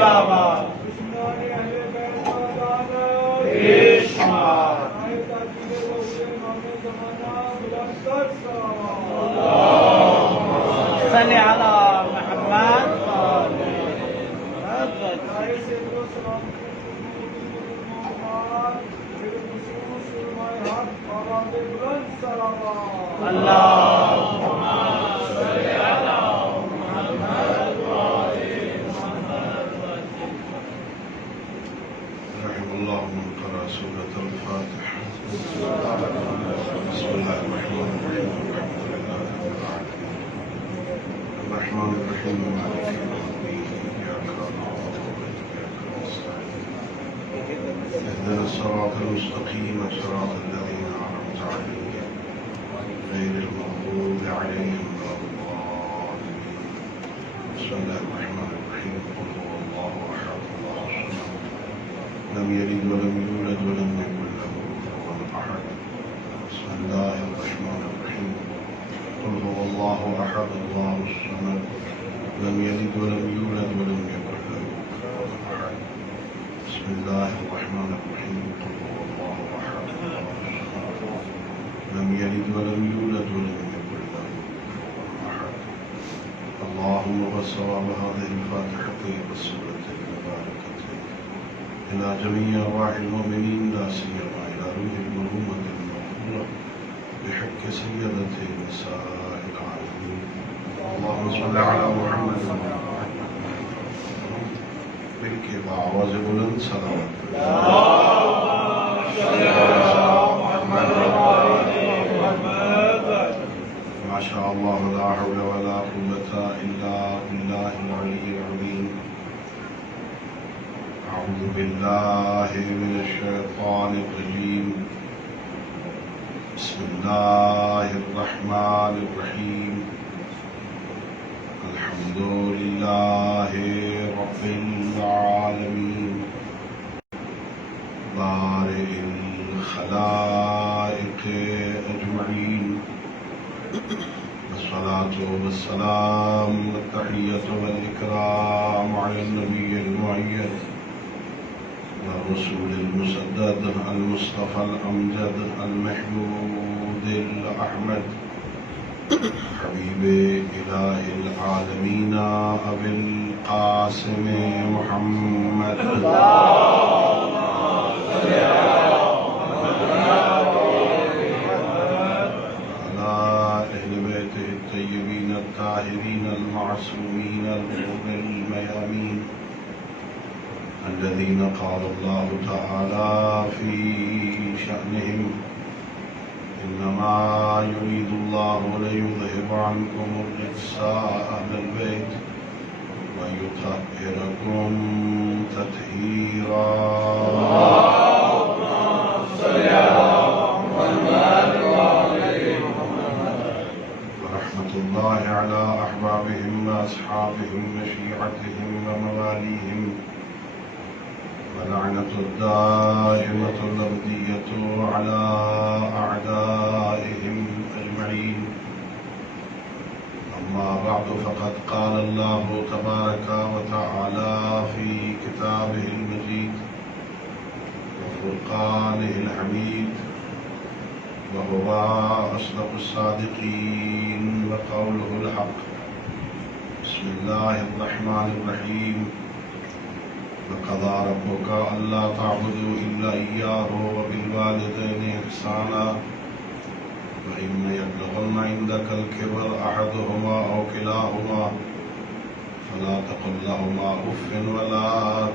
زندہ باد بے شمار صلی علی محمد رحم الله من قرأ سورة الفاتحة. بسم الله الرحمن الرحيم. الحمد لله رب العالمين. الرحمن الرحيم مالك يوم الدين. إياك نعبد وإياك نستعين. اهدنا الصراط المستقيم صراط الذين أنعمت عليهم غير المغضوب عليهم ولا الضالين. بسم الله الرحمن الرحيم. قل هو الله أحد الله الصمد لم يلد ولم يولد ولم يكن له كفوا أحد. بسم الله الرحمن الرحيم. قل هو الله أحد الله الصمد لم يلد ولم يولد ولم يكن له كفوا أحد. بسم الله الرحمن الرحيم. قل هو الله أحد الله الصمد لم يلد ولم يولد ولم يكن له كفوا أحد. اللهم وصواب هذه الفاتحة والسورة المباركة إلى جميع أرواح المؤمنين لا سيما إلى روح المرحومة المغفورة بحق سيدة نساء العالمين. اللهم صل على محمد بالکے بآواز بلند صلوات ما شاء الله لا حول ولا قوة إلا بالله العلي العظيم. أعوذ بالله من الشيطان الرجيم. بسم الله الرحمن الرحيم. الحمد لله رب العالمين بارئ الخلائق أجمعين. والصلاة والسلام والتحية والإكرام على النبي المؤيد والرسول المسدد المصطفى الأمجد المحمود الأحمد حبيب إله العالمين أبي القاسم محمد وعلى أهل بيته الطيبين الطاهرين المعصومين الغر الميامين الذين قال الله تعالى في شأنهم إنما يريد الله ليذهب عنكم الرجس أهل البيت ويطهركم تطهيرا. اللهم صل على محمد وعلى محمد. ورحمة الله على أحبابهم وأصحابهم وشيعتهم ومواليهم ولعنة الدائمة الأبدية على أعدائهم أجمعين. أما بعد فقد قال الله تبارك وتعالى في كتابه المجيد وفرقانه الحميد وهو أصدق الصادقين وقوله الحق. بسم الله الرحمن الرحيم. وقضى ربك ألا تعبدوا إلا إياه وبالوالدين إحسانا وإن يبلغن عندك الكبر أحدهما أو كلاهما فلا تقل لهما أف ولا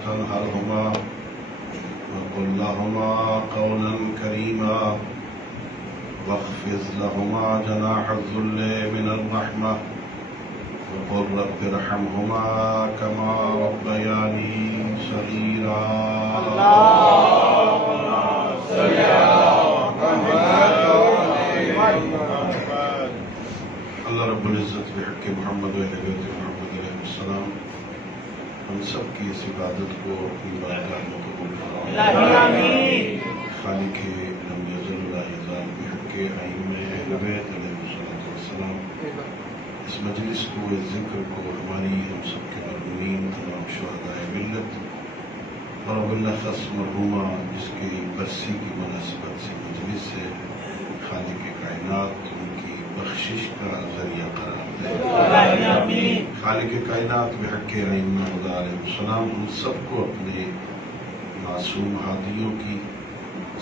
تنهرهما وقل لهما قولا كريما واخفض لهما جناح الذل من الرحمة وقل رب ارحمهما كما ربياني صغيرا. اللهم صل على محمد. اللہ رب العزت بحق محمد و اہل بیت محمد علیہ السلام ہم سب کی اس عبادت کو اپنی بارگاہ میں قبول فرمائے. خالق لم یزل لا یزال بحق ائمہ اہل بیت علیہ السلام اس اس مجلس کو، اس ذکر کو ہماری ہم سب کے مرحومین تمام شہدائے ملت اور بالاخص مرحومہ جس کی برسی کی مناسبت سے مجلس ہے، خالق کائنات ان کی بخشش کا ذریعہ قرار دے۔ خالق کائنات بحق ائمہ خدا علیہ السلام ہم سب کو اپنے معصوم ہادیوں کی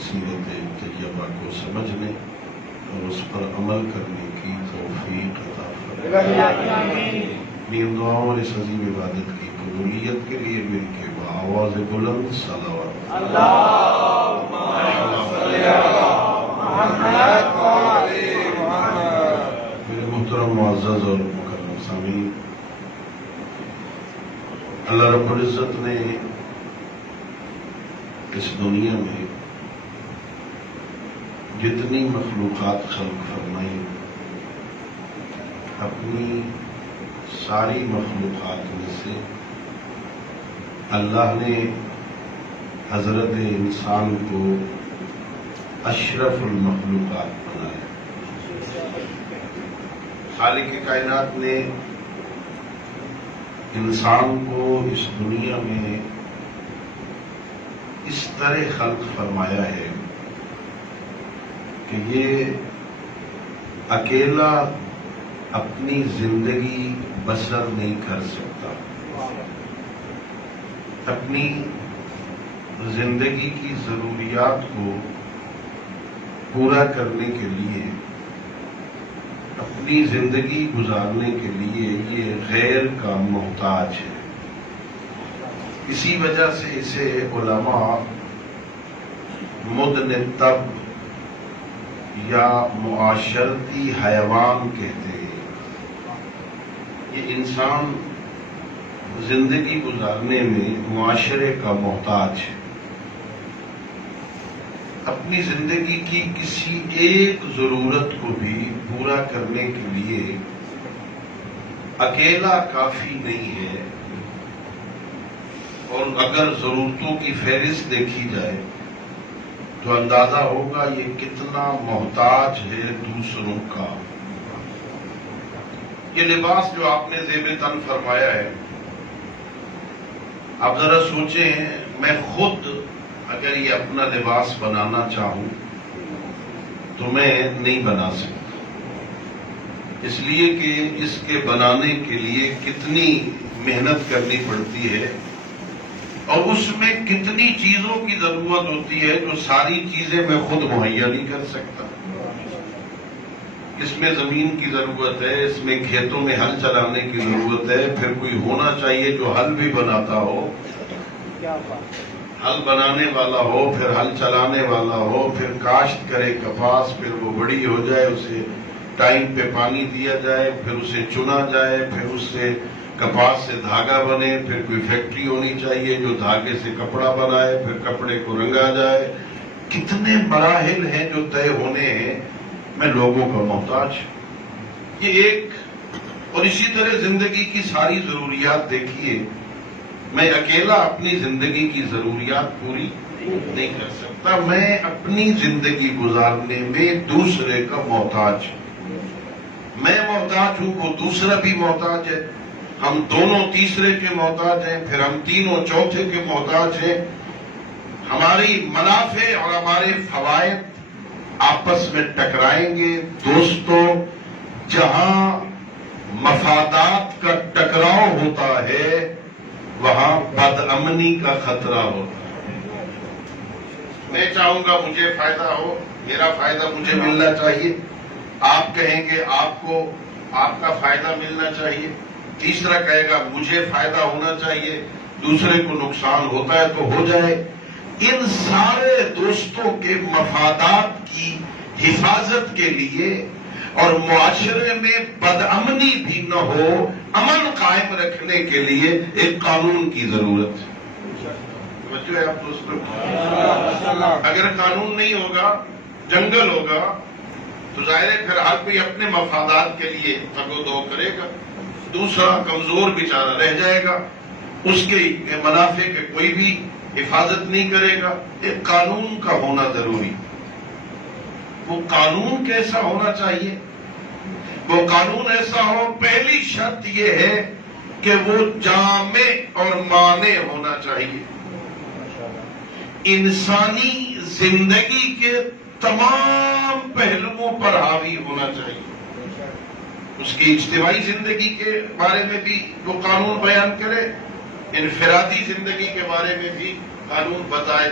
سیرت طیبہ کو سمجھنے اور اس پر عمل کرنے کی توفیق عطا فرمائے۔ ان دعاؤں اور اس عظیم عبادت کی قبولیت کے لیے مل کے بآواز بلند صلوات اللہم صلی علی محمد و علی محمد۔ میرے محترم معزز اور مکرم سامعین، اللہ رب العزت نے اس دنیا میں جتنی مخلوقات خلق فرمائی، اپنی ساری مخلوقات میں سے اللہ نے حضرت انسان کو اشرف المخلوقات بنایا۔ خالق کائنات نے انسان کو اس دنیا میں اس طرح خلق فرمایا ہے کہ یہ اکیلا اپنی زندگی بسر نہیں کر سکتا، اپنی زندگی کی ضروریات کو پورا کرنے کے لیے، اپنی زندگی گزارنے کے لیے یہ غیر کا محتاج ہے۔ اسی وجہ سے اسے علماء مدن طب یا معاشرتی حیوان کہتے ہیں۔ یہ انسان زندگی گزارنے میں معاشرے کا محتاج ہے۔ اپنی زندگی کی کسی ایک ضرورت کو بھی پورا کرنے کے لیے اکیلا کافی نہیں ہے، اور اگر ضرورتوں کی فہرست دیکھی جائے تو اندازہ ہوگا یہ کتنا محتاج ہے دوسروں کا۔ یہ لباس جو آپ نے زیب تن فرمایا ہے، آپ ذرا سوچیں، میں خود اگر یہ اپنا لباس بنانا چاہوں تو میں نہیں بنا سکتا، اس لیے کہ اس کے بنانے کے لیے کتنی محنت کرنی پڑتی ہے، اور اس میں کتنی چیزوں کی ضرورت ہوتی ہے جو ساری چیزیں میں خود مہیا نہیں کر سکتا۔ اس میں زمین کی ضرورت ہے، اس میں کھیتوں میں ہل چلانے کی ضرورت ہے، پھر کوئی ہونا چاہیے جو ہل بھی بناتا ہو، ہل بنانے والا ہو، پھر ہل چلانے والا ہو، پھر کاشت کرے کپاس، پھر وہ بڑی ہو جائے، اسے ٹائم پہ پانی دیا جائے، پھر اسے چنا جائے، پھر اس سے کپاس سے دھاگا بنے، پھر کوئی فیکٹری ہونی چاہیے جو دھاگے سے کپڑا بنائے، پھر کپڑے کو رنگا جائے۔ کتنے مراحل ہیں جو طے ہونے ہیں، میں لوگوں کا محتاج ہوں۔ یہ ایک، اور اسی طرح زندگی کی ساری ضروریات دیکھیے، میں اکیلا اپنی زندگی کی ضروریات پوری نہیں کر سکتا، میں اپنی زندگی گزارنے میں دوسرے کا محتاج ہوں۔ میں محتاج ہوں، وہ دوسرا بھی محتاج ہے، ہم دونوں تیسرے کے محتاج ہیں، پھر ہم تینوں چوتھے کے محتاج ہیں۔ ہماری منافع اور ہمارے فوائد آپس میں ٹکرائیں گے۔ دوستوں، جہاں مفادات کا ٹکراؤ ہوتا ہے وہاں بد امنی کا خطرہ ہوتا ہے۔ میں چاہوں گا مجھے فائدہ ہو، میرا فائدہ مجھے ملنا چاہیے، آپ کہیں گے آپ کو آپ کا فائدہ ملنا چاہیے، تیسرا کہے گا مجھے فائدہ ہونا چاہیے، دوسرے کو نقصان ہوتا ہے تو ہو جائے۔ ان سارے دوستوں کے مفادات کی حفاظت کے لیے اور معاشرے میں بد امنی بھی نہ ہو، امن قائم رکھنے کے لیے ایک قانون کی ضرورت ہے۔ توجہ ہے آپ دوستوں؟ اگر قانون نہیں ہوگا، جنگل ہوگا، تو ظاہر ہے پھر ہر کوئی اپنے مفادات کے لیے تگ و دو کرے گا، دوسرا کمزور بیچارہ رہ جائے گا، اس کے منافع کے کوئی بھی حفاظت نہیں کرے گا۔ ایک قانون کا ہونا ضروری۔ وہ قانون کیسا ہونا چاہیے؟ وہ قانون ایسا ہو، پہلی شرط یہ ہے کہ وہ جامع اور مانع ہونا چاہیے، انسانی زندگی کے تمام پہلوؤں پر حاوی ہونا چاہیے۔ اس کی اجتماعی زندگی کے بارے میں بھی وہ قانون بیان کرے، انفرادی زندگی کے بارے میں بھی قانون بتائے،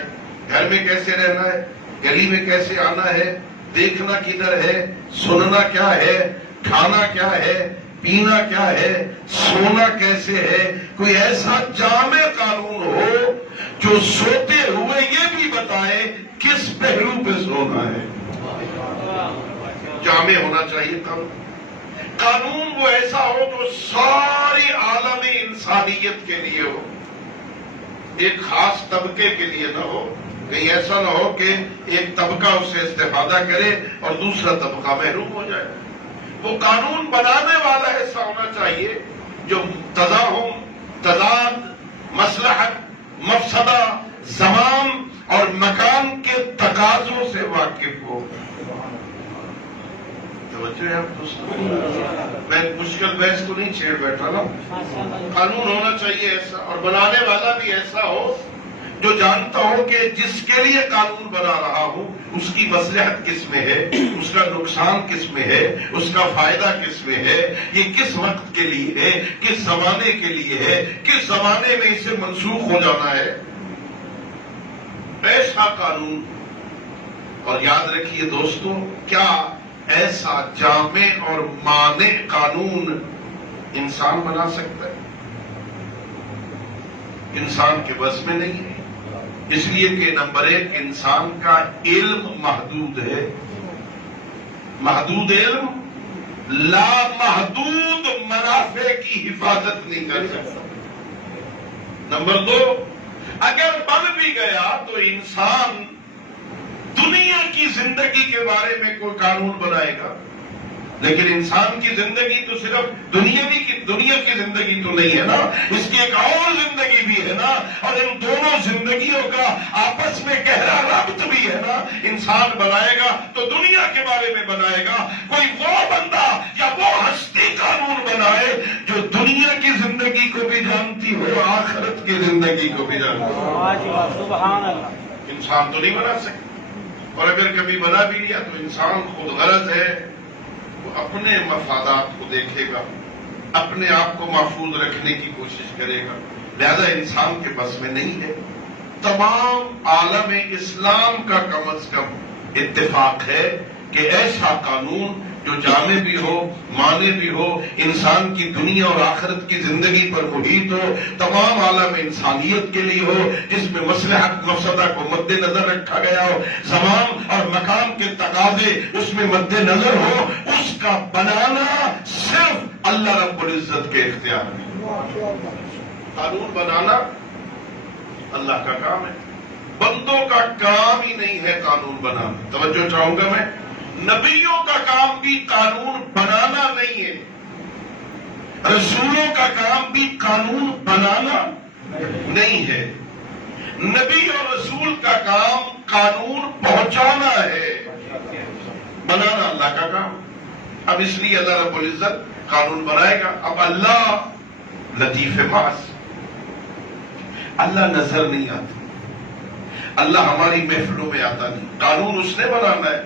گھر میں کیسے رہنا ہے، گلی میں کیسے آنا ہے، دیکھنا کدھر ہے، سننا کیا ہے، کھانا کیا ہے، پینا کیا ہے، سونا کیسے ہے۔ کوئی ایسا جامع قانون ہو جو سوتے ہوئے یہ بھی بتائے کس پہلو پہ سونا ہے۔ جامع ہونا چاہیے قانون وہ ایسا ہو جو ساری عالم انسانیت کے لیے ہو، ایک خاص طبقے کے لیے نہ ہو۔ کہیں ایسا نہ ہو کہ ایک طبقہ اس سے استفادہ کرے اور دوسرا طبقہ محروم ہو جائے۔ وہ قانون بنانے والا ایسا ہونا چاہیے جو تزاحم، تضاد، مصلحت، مفسدہ، زمان اور مکان کے تقاضوں سے واقف ہو۔ توجہ ہے آپ دوستوں، میں مشکل بحث تو نہیں چھیڑ بیٹھا نا۔ قانون ہونا چاہیے ایسا، اور بنانے والا بھی ایسا ہو جو جانتا ہو کہ جس کے لیے قانون بنا رہا ہوں اس کی مصلحت کس میں ہے، اس کا نقصان کس میں ہے، اس کا فائدہ کس میں ہے، یہ کس وقت کے لیے ہے، کس زمانے کے لیے ہے، کس زمانے میں اسے منسوخ ہو جانا ہے۔ ایسا قانون، اور یاد رکھیے دوستوں، کیا ایسا جامع اور مانع قانون انسان بنا سکتا ہے؟ انسان کے بس میں نہیں ہے، اس لیے کہ نمبر ایک، انسان کا علم محدود ہے، محدود علم لامحدود منافع کی حفاظت نہیں کر سکتا۔ نمبر دو، اگر بن بھی گیا تو انسان دنیا کی زندگی کے بارے میں کوئی قانون بنائے گا، لیکن انسان کی زندگی تو صرف دنیا کی زندگی تو نہیں ہے نا، اس کی ایک اور زندگی بھی ہے نا، اور ان دونوں زندگیوں کا آپس میں گہرا ربط بھی ہے نا۔ انسان بنائے گا تو دنیا کے بارے میں بنائے گا، کوئی وہ بندہ یا وہ ہستی قانون بنائے جو دنیا کی زندگی کو بھی جانتی ہو، آخرت کی زندگی کو بھی جانتی ہو۔ سبحان اللہ۔ انسان تو نہیں بنا سکتا، اور اگر کبھی بنا بھی لیا تو انسان خود غرض ہے، وہ اپنے مفادات کو دیکھے گا، اپنے آپ کو محفوظ رکھنے کی کوشش کرے گا، لہذا انسان کے بس میں نہیں ہے۔ تمام عالم اسلام کا کم از کم اتفاق ہے کہ ایسا قانون جو جامع بھی ہو، مانع بھی ہو، انسان کی دنیا اور آخرت کی زندگی پر محیط ہو، تمام عالم انسانیت کے لیے ہو، جس میں مصلحت مفسدہ کو مد نظر رکھا گیا ہو، زمان اور مکان کے تقاضے اس میں مد نظر ہو، اس کا بنانا صرف اللہ رب العزت کے اختیار میں۔ قانون بنانا اللہ کا کام ہے، بندوں کا کام ہی نہیں ہے قانون بنانا۔ توجہ چاہوں گا میں، نبیوں کا کام بھی قانون بنانا نہیں ہے، رسولوں کا کام بھی قانون بنانا نہیں ہے۔ نبی اور رسول کا کام قانون پہنچانا ہے، بنانا اللہ کا کام۔ اب اس لیے اللہ رب العزت قانون بنائے گا۔ اب اللہ لطیف باز، اللہ نظر نہیں آتا، اللہ ہماری محفلوں میں آتا نہیں۔ قانون اس نے بنانا ہے،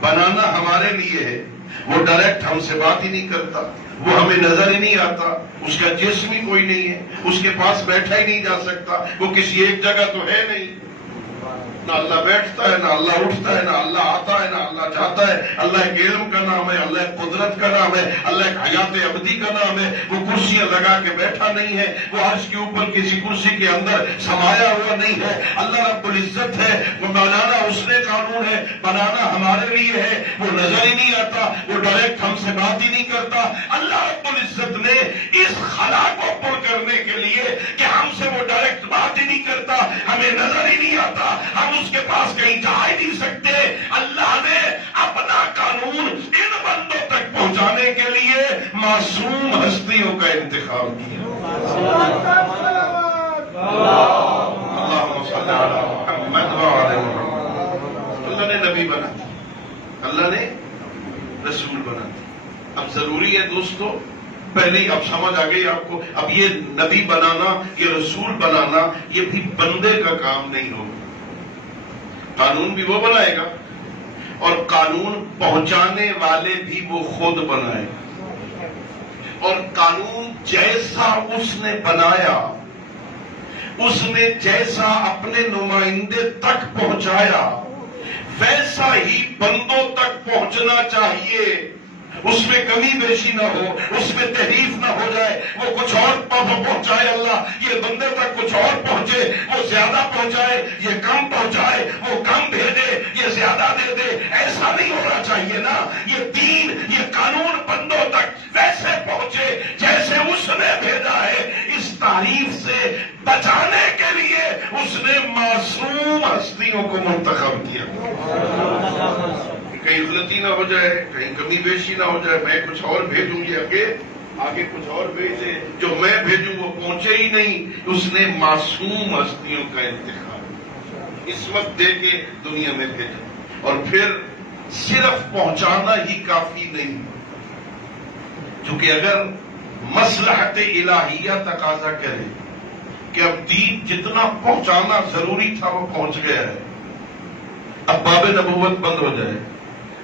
بنانا ہمارے لیے ہے۔ وہ ڈائریکٹ ہم سے بات ہی نہیں کرتا، وہ ہمیں نظر ہی نہیں آتا، اس کا جسم ہی کوئی نہیں ہے، اس کے پاس بیٹھا ہی نہیں جا سکتا، وہ کسی ایک جگہ تو ہے نہیں۔ نہ اللہ بیٹھتا ہے، نہ اللہ اٹھتا ہے، نہ اللہ آتا ہے، نہ اللہ جاتا ہے۔ اللہ ایک علم کا نام ہے، اللہ ایک قدرت کا نام ہے، اللہ ایک حیات ابدی کا نام ہے۔ وہ کرسیاں لگا کے بیٹھا نہیں ہے، وہ عرش کے اوپر کسی کرسی کے اندر سمایا ہوا نہیں ہے۔ اللہ رب العزت ہے، وہ بنانا اس نے قانون ہے، بنانا ہمارے لیے ہے۔ وہ نظر ہی نہیں آتا، وہ ڈائریکٹ ہم سے بات ہی نہیں کرتا۔ اللہ رب العزت نے اس خلا کو پر کرنے کے لیے کہ ہم سے وہ ڈائریکٹ بات ہی نہیں کرتا، ہمیں نظر ہی نہیں آتا، ہم اس کے پاس کہیں جا ہی نہیں سکتے، اللہ نے اپنا قانون ان بندوں تک پہنچانے کے لیے معصوم ہستیوں کا انتخاب کیا۔ اللہم صلی علی محمد وعلی محمد۔ اللہ نے نبی بنا دیا، اللہ نے رسول بنا دیا۔ اب ضروری ہے دوستو پہلے ہی اب سمجھ آ گئی آپ کو. اب یہ نبی بنانا، یہ رسول بنانا، یہ بھی بندے کا کام نہیں ہوگا. قانون بھی وہ بنائے گا اور قانون پہنچانے والے بھی وہ خود بنائے گا. اور قانون جیسا اس نے بنایا، اس نے جیسا اپنے نمائندے تک پہنچایا، ویسا ہی بندوں تک پہنچنا چاہیے. اس میں کمی بیشی نہ ہو، اس میں تحریف نہ ہو جائے. وہ کچھ اور پہنچائے اللہ، یہ بندے تک کچھ اور پہنچے. وہ زیادہ پہنچائے، یہ کم پہنچائے. وہ کم دے دے، یہ زیادہ دے دے. ایسا نہیں ہونا چاہیے نا. یہ دین، یہ قانون بندوں تک ویسے پہنچے جیسے اس نے بھیجا ہے. اس تعریف سے بچانے کے لیے اس نے معصوم ہستیوں کو منتخب کیا. کہیں غلطی نہ ہو جائے، کہیں کمی بیشی نہ ہو جائے. میں کچھ اور بھیجوں گی آگے کچھ اور بھیجے، جو میں بھیجوں وہ پہنچے ہی نہیں. اس نے معصوم ہستیوں کا انتخاب عصمت دے کے دنیا میں بھیجا. اور پھر صرف پہنچانا ہی کافی نہیں، کیونکہ اگر مصلحت الہیہ تقاضا کرے کہ اب دین جتنا پہنچانا ضروری تھا وہ پہنچ گیا ہے، اب باب نبوت بند ہو جائے،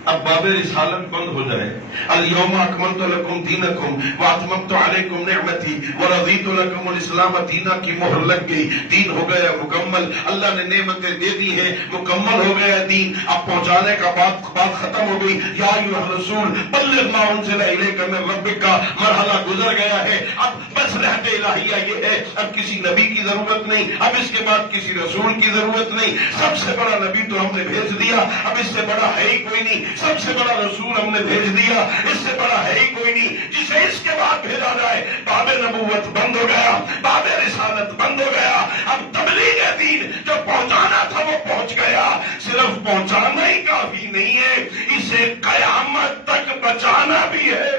اب باب رسالت بند ہو جائے. الیوم اکملت لکم دینکم واتممت علیکم نعمتی ورضیت لکم الاسلام دینا کی مہر لگ گئی. دین ہو گیا مکمل، اللہ نے نعمتیں دے دی ہیں، مکمل ہو گیا دین. اب پہنچانے کا بات ختم ہو گئی. یا ایھا الرسول بلغ ما انزل الیک من ربک کا مرحلہ گزر گیا ہے. اب مصلحت الہیہ یہ ہے، اب کسی نبی کی ضرورت نہیں، اب اس کے بعد کسی رسول کی ضرورت نہیں. سب سے بڑا نبی تو ہم نے بھیج دیا، اب اس سے بڑا ہے ہی کوئی نہیں. سب سے بڑا رسول ہم نے بھیج دیا، اس سے بڑا ہے ہی کوئی نہیں جسے اس کے بعد بھیجا جائے. باب نبوت بند ہو گیا، باب رسالت بند ہو گیا. اب تبلیغ دین جو پہنچانا تھا وہ پہنچ گیا. صرف پہنچانا ہی کافی نہیں ہے، اسے قیامت تک بچانا بھی ہے.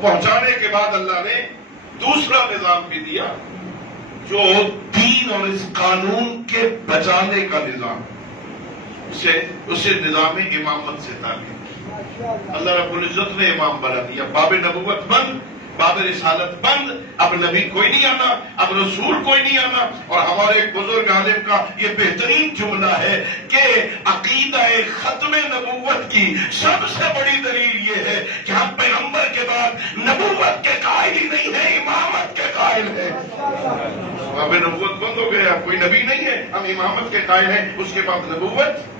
پہنچانے کے بعد اللہ نے دوسرا نظام بھی دیا، جو دین اور اس قانون کے بچانے کا نظام، اسے نظام امامت سے تعلق. اللہ رب العزت نے امام بنا دیا. باب نبوت بند، باب رسالت بند. اب نبی کوئی نہیں آنا، اب رسول کوئی نہیں آنا. اور ہمارے ایک بزرگ عالم کا یہ بہترین جملہ ہے کہ عقیدہ ختم نبوت کی سب سے بڑی دلیل یہ ہے کہ ہم پیغمبر کے بعد نبوت کے قائل ہی نہیں ہیں، امامت کے قائل ہیں. باب نبوت بند ہو گیا، کوئی نبی نہیں ہے، ہم امامت کے قائل ہیں. اس کے بعد نبوت.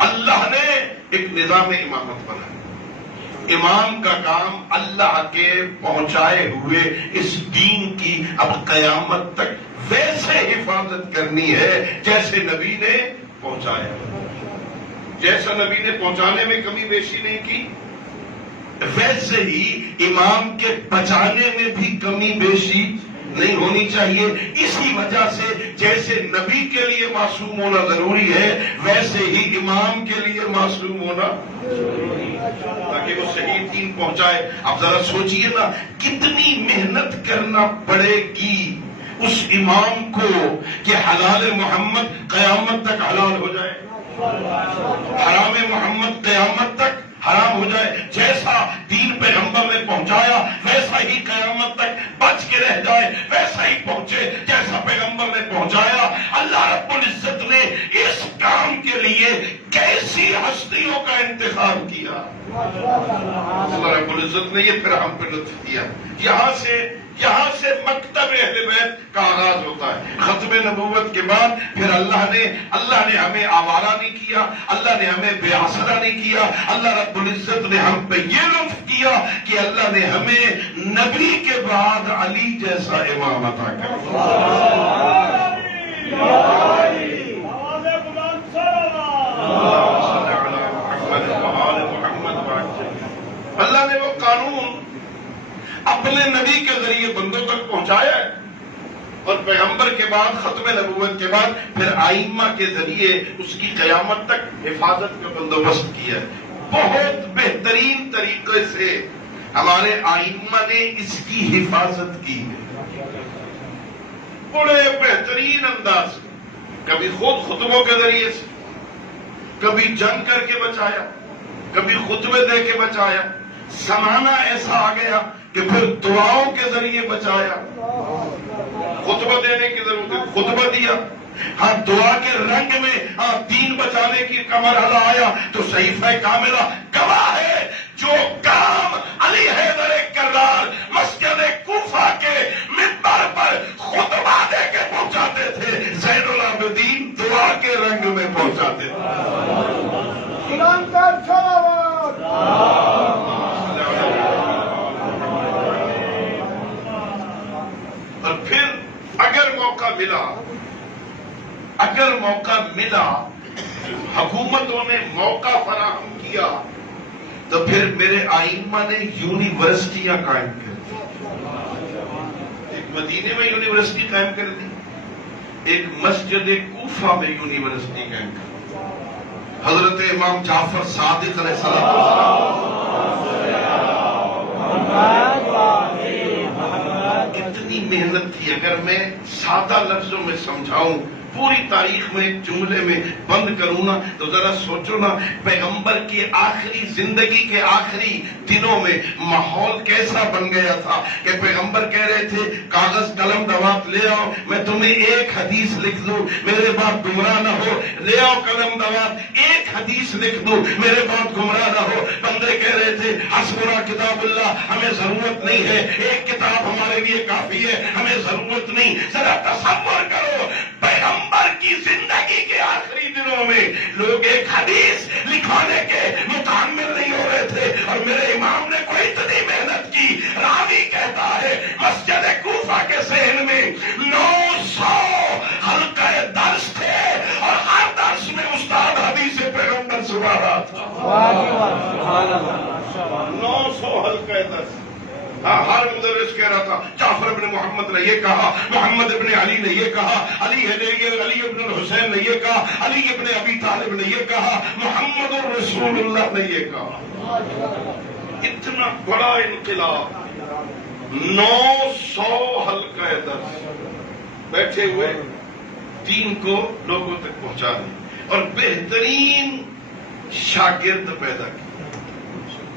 اللہ نے ایک نظام امامت بنایا. امام کا کام اللہ کے پہنچائے ہوئے اس دین کی اب قیامت تک ویسے حفاظت کرنی ہے جیسے نبی نے پہنچایا. جیسا نبی نے پہنچانے میں کمی بیشی نہیں کی، ویسے ہی امام کے بچانے میں بھی کمی بیشی نہیں ہونی چاہیے. اسی وجہ سے جیسے نبی کے لیے معصوم ہونا ضروری ہے، ویسے ہی امام کے لیے معصوم ہونا ضروری ہے تاکہ وہ صحیح دین پہنچائے. اب ذرا سوچئے نا، کتنی محنت کرنا پڑے گی اس امام کو کہ حلال محمد قیامت تک حلال ہو جائے، حرام محمد قیامت تک حرام ہو جائے. جیسا دین پیغمبر نے پہنچایا ویسا ہی قیامت تک بچ کے رہ جائے، ویسا ہی پہنچے جیسا پیغمبر نے پہنچایا. اللہ رب العزت نے اس کام کے لیے کیسی ہستیوں کا انتخاب کیا. اللہ رب العزت نے یہ پھر ہم پہ لطف کیا. یہاں سے مکتب اہل بیت کا آغاز ہوتا ہے. ختم نبوت کے بعد پھر اللہ نے ہمیں آوارہ نہیں کیا، اللہ نے ہمیں بے آسرا نہیں کیا. اللہ رب العزت نے ہم پہ یہ لطف کیا کہ اللہ نے ہمیں نبی کے بعد علی جیسا امام عطا کیا. اللہ نے وہ قانون اپنے نبی کے ذریعے بندوں تک پہنچایا ہے، اور پیغمبر کے بعد ختم نبوت کے بعد پھر آئمہ کے ذریعے اس کی قیامت تک حفاظت کا بندوبست کیا ہے. بہت بہترین طریقے سے ہمارے آئمہ نے اس کی حفاظت کی ہے، بڑے بہترین انداز سے. کبھی خود خطبوں کے ذریعے سے، کبھی جنگ کر کے بچایا، کبھی خطبے دے کے بچایا، زمانہ ایسا آ گیا کہ پھر دعاؤں کے ذریعے بچایا۔ خطبہ دینے کی ضرورت ہے، خطبہ دیا، ہاں دعا کے رنگ میں دین بچانے کی کا مرحلہ آیا تو صحیفہ کاملہ گواہ ہے۔ جو کام علی حیدر کرار مسجد کوفہ کے منبر پر خطبہ دے کے پہنچاتے تھے، زین العابدین دعا کے رنگ میں پہنچاتے تھے۔ اور پھر اگر موقع ملا حکومتوں نے موقع فراہم کیا تو پھر میرے آئمہ نے یونیورسٹیاں قائم کر دی۔ ایک مدینے میں یونیورسٹی قائم کر دی، ایک مسجد کوفہ میں یونیورسٹی قائم کر دی۔ حضرت امام جعفر صادق علیہ السلام اتنی محنت تھی، اگر میں سادہ لفظوں میں سمجھاؤں، پوری تاریخ میں ایک جملے میں بند کروں نا تو ذرا سوچو نا، پیغمبر کی آخری زندگی کے آخری دنوں میں ماحول کیسا بن گیا تھا کہ پیغمبر کہہ رہے تھے کاغذ قلم دوات لے آؤ، میں تمہیں ایک حدیث لکھ دوں میرے بعد گمراہ نہ ہو، لے آؤ قلم دوات ایک حدیث لکھ دوں میرے بعد گمراہ نہ ہو۔ بندے کہہ رہے تھے حسبنا کتاب اللہ، ہمیں ضرورت نہیں ہے، ایک کتاب ہمارے لیے کافی ہے، ہمیں ضرورت نہیں۔ ذرا تصور کرو پیغمبر کی زندگی کے آخری دنوں میں لوگ ایک حدیث لکھوانے کے متحمل نہیں ہو رہے تھے، اور میرے امام نے کوئی اتنی محنت کی۔ راوی کہتا ہے مسجد کوفہ کے صحن میں 900 حلقہ درس تھے، اور ہر درس میں استاد حدیث پیغمبر سنا رہا تھا۔ 900 حلقہ درس، ہر مدرس کہہ رہا تھا جعفر ابن محمد نے یہ کہا، محمد ابن علی نے یہ کہا، علی ابن الحسین نے یہ کہا، علی ابن ابی طالب نے یہ کہا، محمد الرسول اللہ نے یہ کہا۔ اتنا بڑا انقلاب، 900 حلقہ درس بیٹھے ہوئے دین کو لوگوں تک پہنچا دیں، اور بہترین شاگرد پیدا کی۔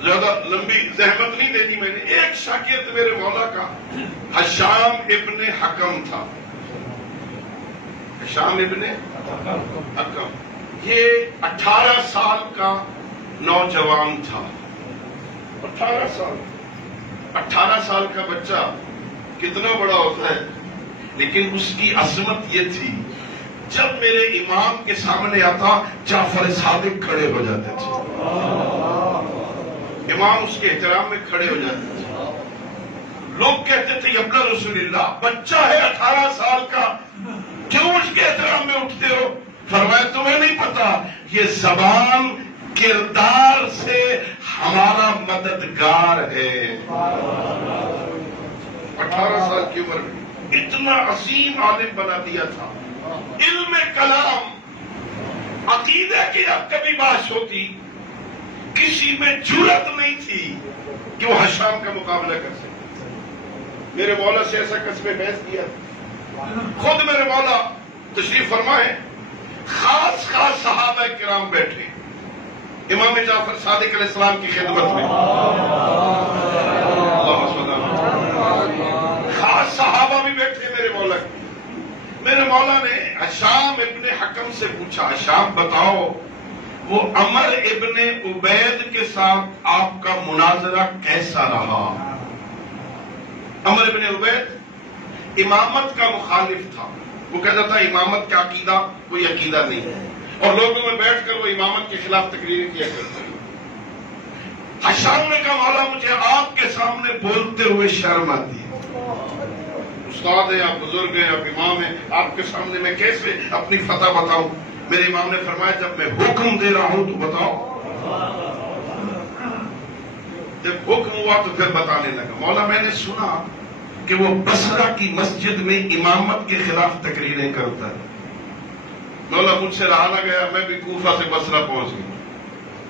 زیادہ لمبی زحمت نہیں دینی میں نے، ایک شاگرد میرے مولا کا حشام ابن حکم تھا۔ حشام ابن حکم یہ 18 سال کا نوجوان تھا۔ 18 سال کا بچہ کتنا بڑا ہوتا ہے، لیکن اس کی عظمت یہ تھی جب میرے امام کے سامنے آتا جعفر صادق کھڑے ہو جاتے تھے، امام اس کے احترام میں کھڑے ہو جاتے تھے۔ لوگ کہتے تھے ابن رسول اللہ، بچہ ہے 18 سال کا، کیوں اس کے احترام میں اٹھتے ہو؟ فرمایا تمہیں نہیں پتا یہ زبان کردار سے ہمارا مددگار ہے۔ 18 سال کی عمر میں اتنا عظیم عالم بنا دیا تھا۔ علم کلام عقیدہ کی اب کبھی بات ہوتی، کسی میں جرأت نہیں تھی کہ وہ حشام کا مقابلہ کر سکے۔ میرے مولا سے ایسا قصبے بحث کیا، خود میرے مولا تشریف فرمائے، خاص صحابہ کرام بیٹھے امام جعفر صادق علیہ السلام کی خدمت میں، خاص صحابہ بھی بیٹھے میرے مولا کے۔ میرے مولا نے حشام ابن حکم سے پوچھا، حشام بتاؤ وہ عمر ابن عبید کے ساتھ آپ کا مناظرہ کیسا رہا؟ عمر ابن عبید امامت کا مخالف تھا، وہ کہتا تھا امامت کا عقیدہ کوئی عقیدہ نہیں ہے، اور لوگوں میں بیٹھ کر وہ امامت کے خلاف تقریریں کیا کرتے ہیں۔ حشام نے کہا مولا مجھے آپ کے سامنے بولتے ہوئے شرم آتی ہے، استاد ہیں آپ، بزرگ ہیں آپ، امام ہیں، آپ کے سامنے میں کیسے اپنی فتح بتاؤں؟ میرے امام نے فرمایا جب میں حکم دے رہا ہوں تو بتاؤ۔ جب حکم ہوا تو پھر بتانے لگا۔ مولا میں نے سنا کہ وہ بصرہ کی مسجد میں امامت کے خلاف تقریریں کرتا ہے۔ مولا مجھ سے رہا نہ گیا، میں بھی کوفہ سے بصرہ پہنچ گیا۔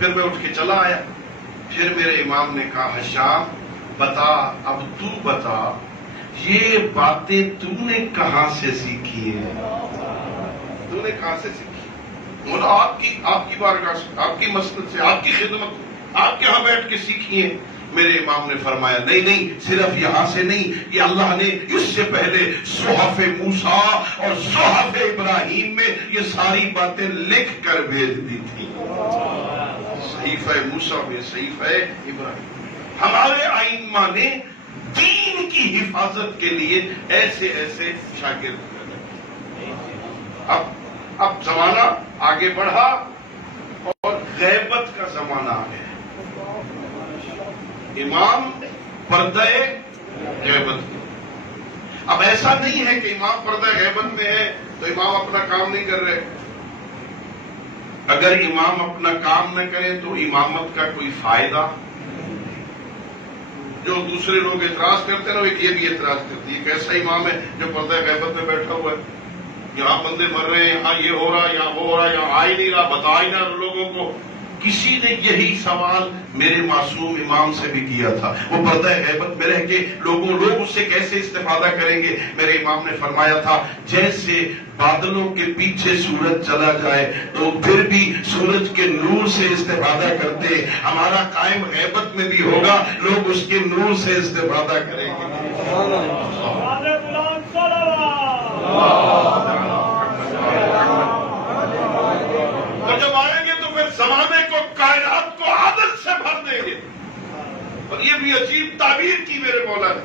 پھر میں اٹھ کے چلا آیا. پھر میرے امام نے کہا حشام بتا، اب تو بتا یہ باتیں تو نے کہاں سے سیکھی ہیں؟ تو نے کہاں سے سیکھی؟ بولا آپ کی بارگاہ سے، آپ کی مسجد سے، آپ کی خدمت، آپ کے ہاں بیٹھ کے سیکھی ہیں. میرے امام نے فرمایا نہیں، صرف یہاں سے نہیں، یہ اللہ نے اس سے پہلے صحف موسیٰ اور صحف ابراہیم میں یہ ساری باتیں لکھ کر بھیج دی تھی. صحیفہ موسیٰ میں، صحیفہ ابراہیم. ہمارے ائمہ نے دین کی حفاظت کے لیے ایسے ایسے شاگرد. اب زمانہ آگے بڑھا اور غیبت کا زمانہ آ گیا. امام پردہ غیبت. اب ایسا نہیں ہے کہ امام پردہ غیبت میں ہے تو امام اپنا کام نہیں کر رہے. اگر امام اپنا کام نہ کرے تو امامت کا کوئی فائدہ. جو دوسرے لوگ اعتراض کرتے ہیں نا، یہ بھی اعتراض کرتی ہے. کیسا امام ہے جو پردہ غیبت میں بیٹھا ہوا ہے؟ یہاں بندے مر رہے ہیں، یہاں یہ ہو رہا، یہاں وہ ہو رہا، یہاں آ ہی نہیں رہا، بتا ہی نہ لوگوں کو. کسی نے یہی سوال میرے معصوم امام سے بھی کیا تھا. وہ پردہ غیبت میں رہ کے لوگ اس سے کیسے استفادہ کریں گے؟ میرے امام نے فرمایا تھا جیسے بادلوں کے پیچھے سورج چلا جائے تو پھر بھی سورج کے نور سے استفادہ کرتے، ہمارا قائم غیبت میں بھی ہوگا، لوگ اس کے نور سے استفادہ کریں گے. تو جب آئیں گے تو پھر زمانے کو، کائنات کو عدل سے بھر دیں گے. اور یہ بھی عجیب تعبیر کی میرے مولا نے.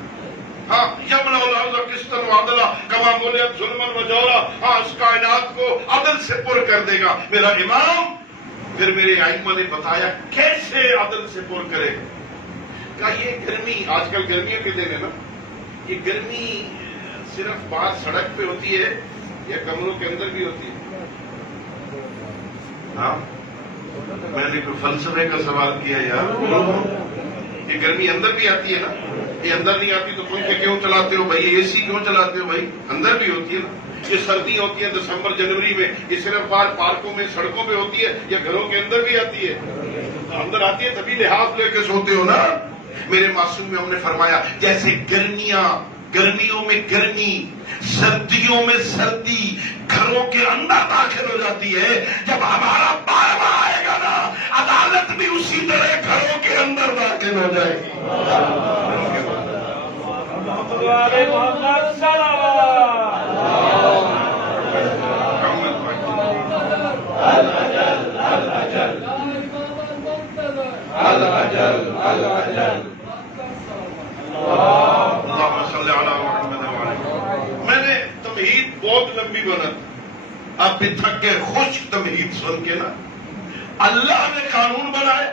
ہاں یمنع الارض قسطا وعدلا کما ملئت ظلما وجورا. ہاں اس کائنات کو عدل سے پر کر دے گا میرا امام. پھر میرے ائمہ نے بتایا کیسے عدل سے پر کرے. کہا یہ گرمی، آج کل گرمیوں کے دن ہے نا، یہ گرمی صرف باہر سڑک پہ ہوتی ہے یا کمروں کے اندر بھی ہوتی ہے؟ ہاں میں نے کوئی فلسفے کا سوال کیا یار. یہ گرمی اندر بھی آتی ہے نا؟ یہ اندر نہیں آتی تو پنکھے کیوں چلاتے ہو بھائی؟ اے سی کیوں چلاتے ہو بھائی؟ اندر بھی ہوتی ہے نا. یہ سردی ہوتی ہے دسمبر جنوری میں، یہ صرف باہر پارکوں میں سڑکوں پہ ہوتی ہے یا گھروں کے اندر بھی آتی ہے؟ اندر آتی ہے تبھی لحاظ لے کے سوتے ہو نا. میرے معصوم میں ہم نے فرمایا جیسے گرمیوں میں گرمی، سردیوں میں سردی گھروں کے اندر داخل ہو جاتی ہے، جب ہمارا بارہ آئے گا نا عدالت بھی اسی طرح گھروں کے اندر داخل ہو جائے گی. میں نے تمہید بہت لمبی بنا، اب بھی تھک کے خشک تمہید سن کے نا. اللہ نے قانون بنائے،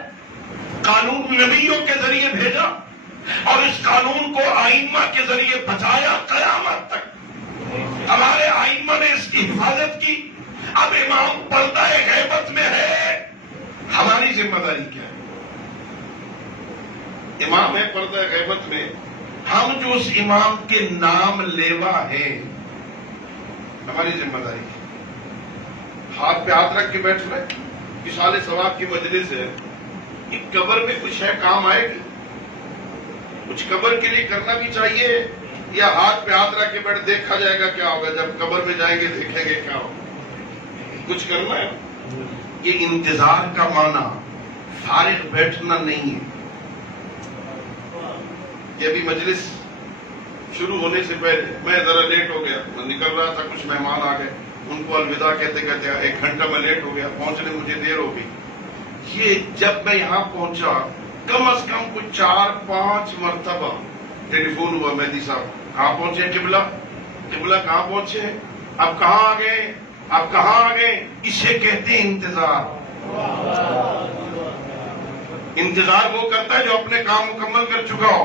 قانون نبیوں کے ذریعے بھیجا اور اس قانون کو ائمہ کے ذریعے بچایا قیامت تک. ہمارے ائمہ نے اس کی حفاظت کی. اب امام پردہ غیبت میں ہے، ہماری ذمہ داری کیا ہے؟ امام ہے پردہ غیبت میں، ہم جو اس امام کے نام لیوا ہیں ہماری ذمہ داری ہے. ہاتھ پہ ہاتھ رکھ کے بیٹھ رہے، اصال ثواب کی مجلس ہے. کہ قبر میں کچھ ہے کام آئے گی؟ کچھ قبر کے لیے کرنا بھی چاہیے، یا ہاتھ پہ ہاتھ رکھ کے بیٹھ دیکھا جائے گا کیا ہوگا؟ جب قبر میں جائیں گے دیکھیں گے کیا ہوگا. کچھ کرنا ہے. یہ انتظار کا معنی فارغ بیٹھنا نہیں ہے. یہ بھی مجلس شروع ہونے سے پہلے میں ذرا لیٹ ہو گیا، میں نکل رہا تھا، کچھ مہمان آ گئے، ان کو الوداع کہتے کہتے 1 گھنٹہ میں لیٹ ہو گیا، پہنچنے مجھے دیر ہو گئی. یہ جب میں یہاں پہنچا کم از کم کچھ 4-5 مرتبہ ٹیلی فون ہوا، مہدی صاحب کہاں پہنچے؟ قبلہ کہاں پہنچے؟ اب کہاں آ گئے؟ اب کہاں آ گئے؟ اسے کہتے ہیں انتظار. انتظار وہ کرتا ہے جو اپنے کام مکمل کر چکا ہو.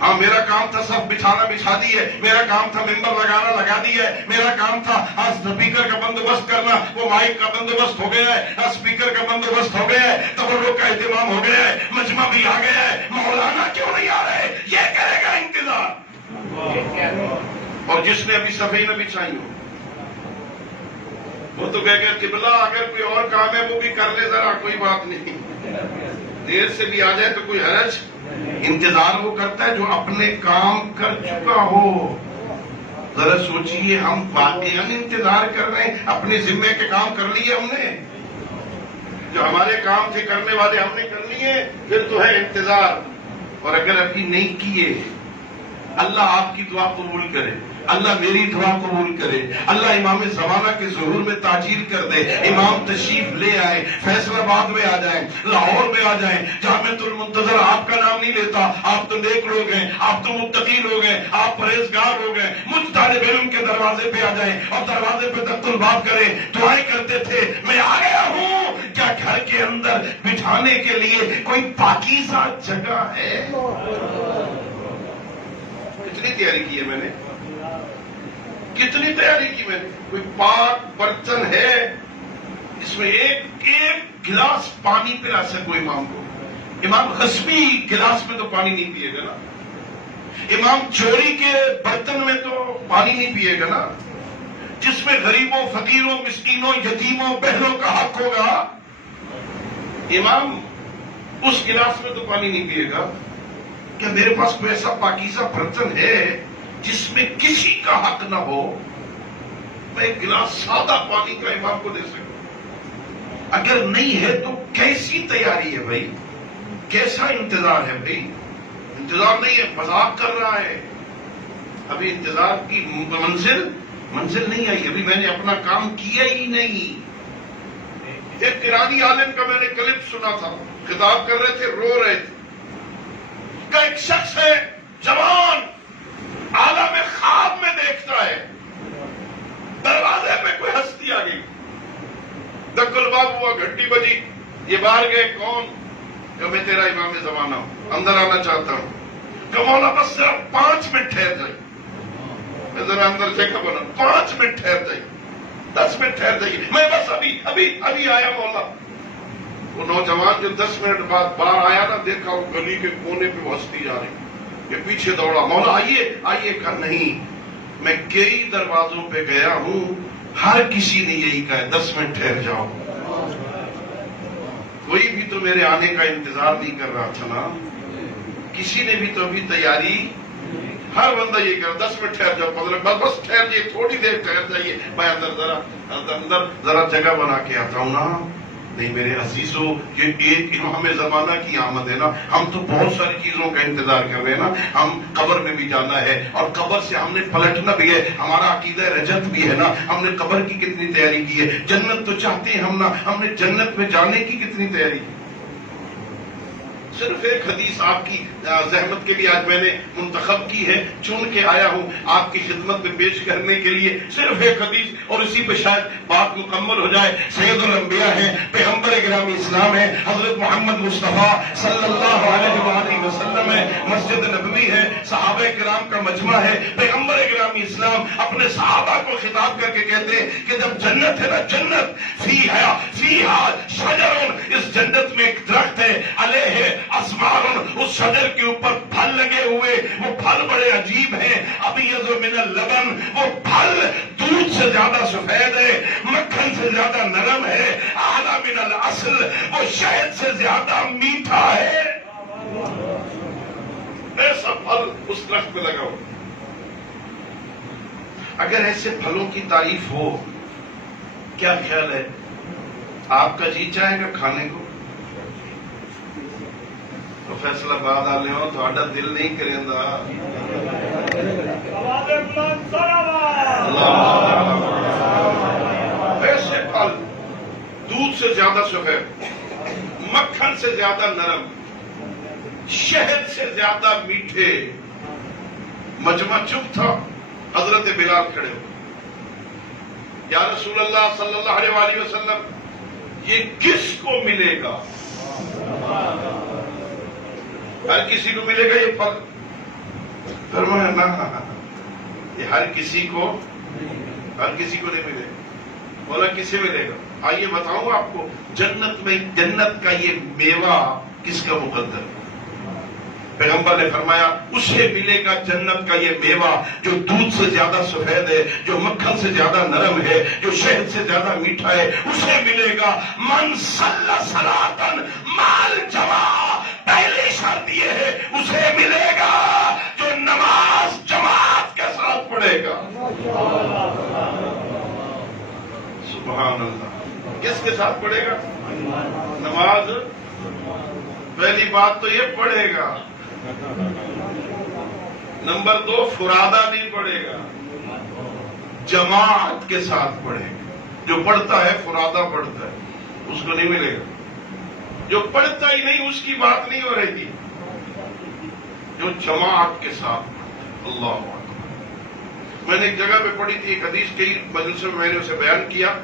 ہاں میرا کام تھا صف بچھانا بچھا دی ہے، میرا کام تھا ممبر لگانا لگا دی ہے، میرا کام تھا اسپیکر کا بندوبست کرنا، وہ مائک کا بندوبست ہو گیا ہے، اسپیکر کا بندوبست ہو گیا ہے، تبرک کا اہتمام ہو گیا ہے، مجمع بھی آ گیا ہے. مولانا کیوں نہیں آ رہے؟ یہ کرے گا انتظار. اور جس نے ابھی صفحے نہ بچھائی ہو وہ تو کہہ گیا قبلہ اگر کوئی اور کام ہے وہ بھی کر لے ذرا، کوئی بات نہیں، دیر سے بھی آ جائے تو کوئی حرج۔ انتظار وہ کرتا ہے جو اپنے کام کر چکا ہو۔ ذرا سوچئے ہم واقعاً انتظار کر رہے ہیں؟ اپنے ذمے کے کام کر لیے ہم نے، جو ہمارے کام تھے کرنے والے ہم نے کر لیے، پھر تو ہے انتظار۔ اور اگر ابھی نہیں کیے، اللہ آپ کی دعا قبول کرے، اللہ میری دعا قبول کرے، اللہ امام زمانہ کے ظہور میں تاجیل کر دے، امام تشریف لے آئے، فیصل آباد میں آ جائیں، لاہور میں آ جائیں، جامعۃ المنتظر آپ کا نام نہیں لیتا، آپ تو نیک لوگ ہیں، آپ تو متقی لوگ ہیں، آپ پرہیزگار لوگ ہیں، مجھ طالب علم کے دروازے پہ آ جائیں اور دروازے پہ دست الباب کریں، دعائیں کرتے تھے میں آ گیا ہوں، کیا گھر کے اندر بٹھانے کے لیے کوئی پاکیزہ جگہ ہے؟ کتنی تیاری کی ہے میں نے، کتنی تیاری کی میں نے، کوئی پاک برتن ہے اس میں ایک ایک گلاس پانی پلا سکو امام کو؟ امام غصبی گلاس میں تو پانی نہیں پیے گا نا، امام چوری کے برتن میں تو پانی نہیں پیے گا نا، جس میں غریبوں فقیروں مسکینوں یتیموں بہنوں کا حق ہوگا، امام اس گلاس میں تو پانی نہیں پیے گا۔ کیا میرے پاس کوئی ایسا پاکیزہ برتن ہے جس میں کسی کا حق نہ ہو؟ میں ایک گلاس سادہ پانی کا امام کو دے سکوں؟ اگر نہیں ہے تو کیسی تیاری ہے بھائی، کیسا انتظار ہے بھائی؟ انتظار نہیں ہے، مذاق کر رہا ہے۔ ابھی انتظار کی منزل نہیں آئی، ابھی میں نے اپنا کام کیا ہی نہیں۔ ایک ایرانی عالم کا میں نے کلپ سنا تھا، خطاب کر رہے تھے، رو رہے تھے کہ ایک شخص ہے جوان، عالم خواب میں دیکھتا ہے، دروازے پہ کوئی ہستی آ گئی، دک الباب ہوا، گھنٹی بجی، یہ باہر گئے، کون؟ کہ میں تیرا امام زمانہ ہوں، اندر آنا چاہتا ہوں۔ کہ مولا بس صرف 5 منٹ ٹھہر جائیے، میں ذرا اندر جگہ بنا، 5 منٹ ٹھہر جائیے، 10 منٹ ٹھہر جائیے، میں بس ابھی آیا مولا۔ وہ نوجوان جو 10 منٹ بعد باہر آیا نا، دیکھا وہ گلی کے کونے پہ وہ ہستی جا رہی، یہ پیچھے دوڑا، مولا آئیے کہا نہیں، میں کئی دروازوں پہ گیا ہوں، ہر کسی نے یہی کہا 10 منٹ ٹھہر جاؤ، کوئی بھی تو میرے آنے کا انتظار نہیں کر رہا تھا نا، کسی نے بھی تو ابھی تیاری، ہر بندہ یہ کر 10 منٹ ٹھہر جاؤ، بس ٹھہر جائیے، تھوڑی دیر ٹھہر جائیے، میں اندر ذرا جگہ بنا کے آتا ہوں نا۔ نہیں میرے عزیزوں، یہ ایک امام زمانہ کی آمد ہے نا، ہم تو بہت ساری چیزوں کا انتظار کر رہے ہیں نا، ہم قبر میں بھی جانا ہے اور قبر سے ہم نے پلٹنا بھی ہے، ہمارا عقیدہ رجعت بھی ہے نا، ہم نے قبر کی کتنی تیاری کی ہے، جنت تو چاہتے ہیں ہم نا، ہم نے جنت میں جانے کی کتنی تیاری کی۔ صرف ایک حدیث آپ کی زحمت کے لیے آج میں نے منتخب کی ہے، چن کے آیا ہوں آپ کی خدمت میں پیش کرنے کے لیے، صرف ایک حدیث، اور اسی پہ شاید بات مکمل ہو جائے۔ سید الانبیاء ہیں، پیغمبر گرامی اسلام ہے، حضرت محمد مصطفیٰ صلی اللہ علیہ وآلہ وسلم ہے، مسجد نبوی ہے، صحابہ کرام کا مجمع ہے، پیغمبر گرامی اسلام اپنے صحابہ کو خطاب کر کے کہتے ہیں کہ جب جنت ہے نا، جنت فیہا شجر، اس جنت میں ایک درخت ہے، علیہ اسمار، اس شجر کے اوپر پھل لگے ہوئے، وہ پھل بڑے عجیب ہیں، ابیض من اللبن، وہ پھل دودھ سے زیادہ سفید ہے، مکھن سے زیادہ نرم ہے، اعلی من العسل، وہ شہد سے زیادہ میٹھا ہے۔ ایسا پھل اس درخت پہ لگا ہو، اگر ایسے پھلوں کی تعریف ہو، کیا خیال ہے آپ کا جی چاہے گا کھانے کو؟ تو فیصلہ بعد آ لے ہو تو آڈا دل نہیں کریں دا ایسے پھل دودھ سے زیادہ سفید، مکھن سے زیادہ نرم، شہد سے زیادہ میٹھے۔ مجمع چپ تھا، حضرت بلال کھڑے ہو، یا رسول اللہ صلی اللہ علیہ وآلہ وسلم یہ کس کو ملے گا؟ ہر کسی کو ملے گا یہ پھل؟ فرمایا نہ، یہ ہر کسی کو نہیں ملے گا۔ بولا کسے ملے گا؟ آئیے بتاؤں آپ کو، جنت میں جنت کا یہ میوہ کس کا مقدر؟ پیغمبر نے فرمایا اسے ملے گا جنت کا یہ میوہ جو دودھ سے زیادہ سفید ہے، جو مکھن سے زیادہ نرم ہے، جو شہد سے زیادہ میٹھا ہے، اسے ملے گا من صلی صلاۃ مال جماع، پہلی شرط یہ ہے اسے ملے گا جو نماز جماعت کے ساتھ پڑھے گا۔ سبحان اللہ، کس کے ساتھ پڑھے گا؟ نماز، پہلی بات تو یہ پڑھے گا، نمبر 2 فرادہ نہیں پڑھے گا، جماعت کے ساتھ پڑھے گا۔ جو پڑھتا ہے فرادہ پڑھتا ہے اس کو نہیں ملے گا، جو پڑھتا ہی نہیں اس کی بات نہیں ہو رہی تھی، جو جماعت کے ساتھ پڑھتا ہے۔ اللہ اکبر۔ میں نے ایک جگہ پہ پڑھی تھی ایک حدیث، کئی مجلسوں میں نے اسے بیان کیا۔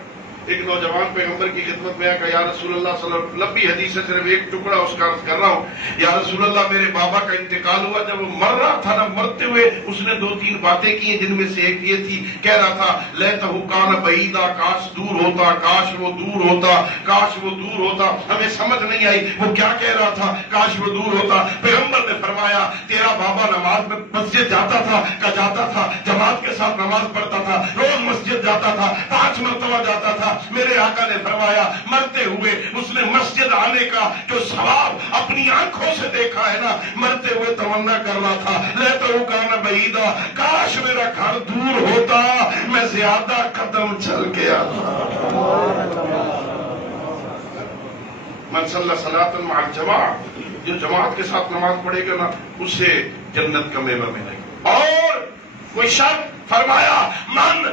ایک نوجوان پیغمبر کی خدمت میں آیا کہ یا رسول اللہ صلی اللہ علیہ وسلم، لمبی حدیث ہے صرف ایک ٹکڑا اس کا عرض کر رہا ہوں، یا رسول اللہ میرے بابا کا انتقال ہوا، جب وہ مر رہا تھا نا، مرتے ہوئے اس نے 2-3 باتیں کی جن میں سے ایک یہ تھی، کہہ رہا تھا لیتہ کان بعیدا، کاش دور ہوتا، کاش وہ دور ہوتا، کاش وہ دور ہوتا۔ ہمیں سمجھ نہیں آئی وہ کیا کہہ رہا تھا، کاش وہ دور ہوتا۔ پیغمبر نے فرمایا تیرا بابا نماز میں مسجد جاتا تھا، جماعت کے ساتھ نماز پڑھتا تھا، روز مسجد جاتا تھا، 5 مرتبہ جاتا تھا۔ میرے آقا نے فرمایا مرتے ہوئے اس نے مسجد آنے کا جو ثواب اپنی آنکھوں سے دیکھا ہے نا، مرتے ہوئے تمنا کر رہا تھا لیتہ کان بعیدا، کاش میرا گھر دور ہوتا، میں زیادہ قدم چل کے آتا۔ من صلی صلاۃ مع الجماع، جو جماعت کے ساتھ نماز پڑھے گا نا اسے جنت کا میوہ ملے گا۔ اور کوئی شخص فرمایا من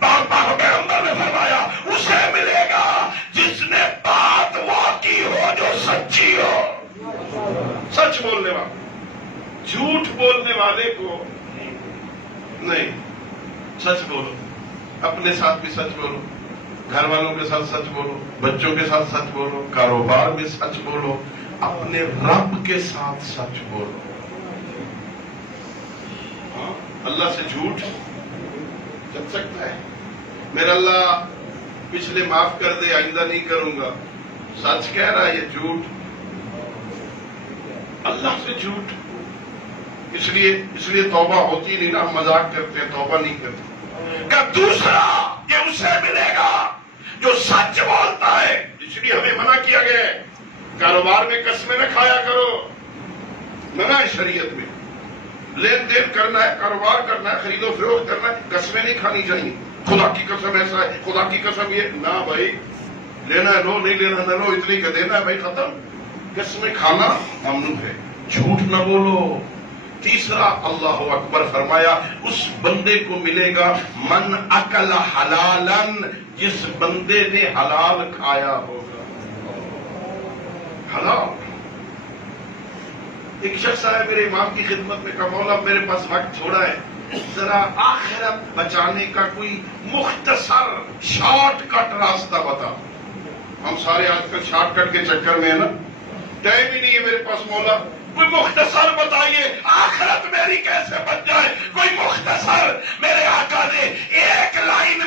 پیغمبر نے فرمایا اسے ملے گا جس نے بات وہ کی ہو جو سچی ہو۔ سچ بولنے والا، جھوٹ بولنے والے کو نہیں، سچ بولو، اپنے ساتھ بھی سچ بولو، گھر والوں کے ساتھ سچ بولو، بچوں کے ساتھ سچ بولو، کاروبار میں سچ بولو، اپنے رب کے ساتھ سچ بولو۔ اللہ سے جھوٹ چل سکتا ہے؟ میرا اللہ پچھلے معاف کر دے، آئندہ نہیں کروں گا، سچ کہہ رہا ہے یہ جھوٹ، اللہ سے جھوٹ۔ اس لیے توبہ ہوتی نہیں نا، ہم مذاق کرتے ہیں، توبہ نہیں کرتے۔ کہ دوسرا یہ اسے ملے گا جو سچ بولتا ہے، اس لیے ہمیں منع کیا گیا ہے کاروبار میں قسمیں نہ کھایا کرو، منع ہے شریعت میں۔ لین دین کرنا ہے، کاروبار کرنا ہے، خرید و فروخت کرنا ہے، قسمیں نہیں کھانی چاہیے۔ خدا کی قسم ایسا ہے، خدا کی قسم یہ نہ، بھائی لینا ہے لو، نہیں لینا نہ لو، اتنی کا دینا ہے بھائی، ختم۔ قسمیں کھانا ممنوع ہے، جھوٹ نہ بولو۔ تیسرا اللہ اکبر فرمایا اس بندے کو ملے گا من اکل حلالا، جس بندے نے حلال کھایا ہوگا۔ حلال۔ ایک شخص آیا میرے امام کی خدمت میں، کہا مولا میرے پاس وقت تھوڑا ہے، ذرا آخرت بچانے کا کوئی مختصر شارٹ کٹ راستہ بتا۔ ہم سارے آج کل شارٹ کٹ کے چکر میں ہیں نا، ٹائم ہی نہیں ہے میرے پاس، مولا کوئی مختصر بتائیے آخرت میری کیسے بچ جائے، کوئی مختصر۔ میرے آقا نے ایک لائن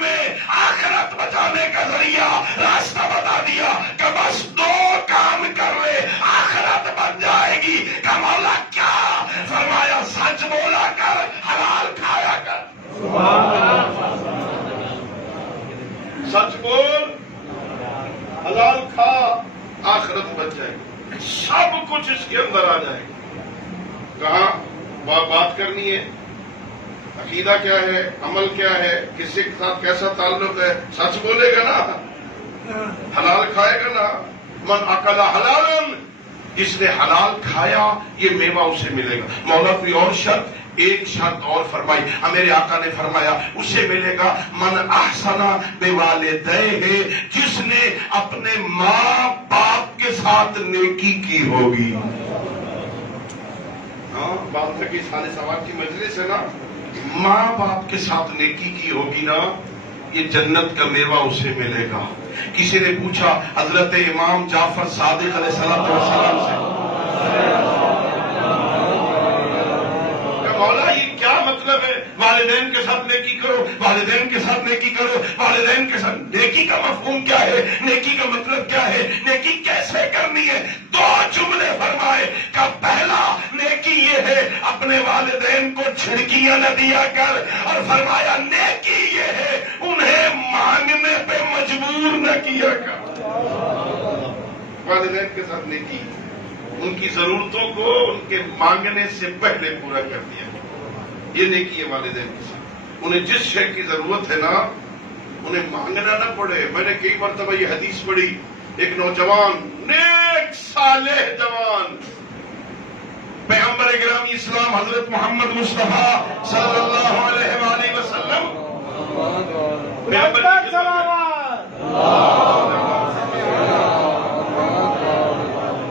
میں آخرت بچانے کا ذریعہ راستہ بتا دیا کہ بس 2 کام کر لے آخرت بچ جائے گی۔ کہ مولا کیا؟ فرمایا سچ بولا کر، حلال کھایا کر۔ سچ بول، حلال کھا، آخرت بچ جائے گی، سب کچھ اس کے اندر آ جائے گا۔ کہاں بات کرنی ہے، عقیدہ کیا ہے، عمل کیا ہے، کسی کے ساتھ کیسا تعلق ہے، سچ بولے گا نا، حلال کھائے گا نا۔ من اکل حلالا، جس نے حلال کھایا یہ میوہ اسے ملے گا۔ مولا کوئی اور شرط؟ ایک شرط اور فرمائی، میرے آقا نے فرمایا اسے ملے گا من احسن بوالدیہ، جس نے اپنے ماں باپ کے ساتھ نیکی کی ہوگی۔ ہاں بات ہے کہ سارے سوال کی مجلس ہے نا، ماں باپ کے ساتھ نیکی کی ہوگی نا، یہ جنت کا میوہ اسے ملے گا۔ کسی نے پوچھا حضرت امام جعفر صادق علیہ السلام سے، مولا یہ کیا مطلب ہے والدین کے ساتھ نیکی کرو، والدین کے ساتھ نیکی کرو، والدین کے ساتھ نیکی کا مفہوم کیا ہے، نیکی کا مطلب کیا ہے، نیکی کیسے کرنی ہے؟ 2 اپنے والدین کو چھڑکیاں نہ دیا کر، اور فرمایا نیکی یہ ہے انہیں مانگنے پہ مجبور نہ کیا کر۔ والدین کے ساتھ نیکی، ان کی ضرورتوں کو ان کے مانگنے سے پہلے پورا کر دیا، یہ نیکی ہے والدین کے ساتھ۔ انہیں جس شے کی ضرورت ہے نا انہیں مانگنا نہ پڑے۔ میں نے کئی مرتبہ یہ حدیث پڑھی، ایک نوجوان نیک صالح جوان پیغمبر گرامی اسلام حضرت محمد مصطفیٰ صلی اللہ علیہ وآلہ وسلم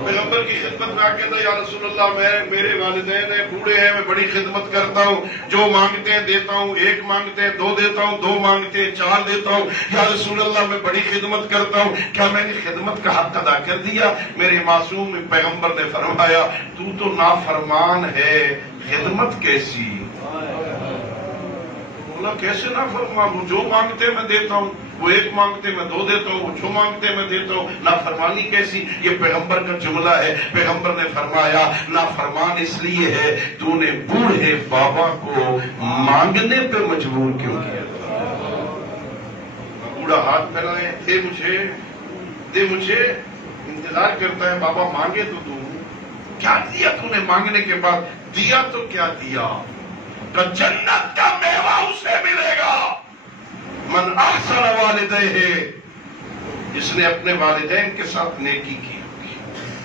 پیغمبر کی خدمت میں آ کے تھا، یا رسول اللہ میرے والدین ہیں، بوڑھے ہیں، میں بڑی خدمت کرتا ہوں، جو مانگتے ہیں دیتا ہوں، ایک مانگتے ہیں دو دیتا ہوں، دو مانگتے ہیں چار دیتا ہوں، یا رسول اللہ میں بڑی خدمت کرتا ہوں، کیا میں نے خدمت کا حق ادا کر دیا؟ میرے معصوم پیغمبر نے فرمایا تو نافرمان ہے، خدمت کیسی؟ بولا کیسے نافرمان ہوں؟ جو مانگتے میں دیتا ہوں، وہ ایک مانگتے میں دو دیتا ہوں، وہ جو مانگتے میں دیتا ہوں، نافرمانی کیسی؟ یہ پیغمبر کا جملہ ہے۔ پیغمبر نے فرمایا نافرمان اس لیے ہے تو نے بوڑھے بابا کو مانگنے پہ مجبور کیوں کیا؟ بوڑھا ہاتھ پھیلائے، دے مجھے، انتظار کرتا ہے بابا مانگے تو دوں۔ کیا دیا تو نے مانگنے کے بعد؟ دیا تو کیا دیا؟ تو جنت کا میوہ اسے ملے گا۔ من احسن والدیہ، جس نے اپنے والدین کے ساتھ نیکی کی ہوگی،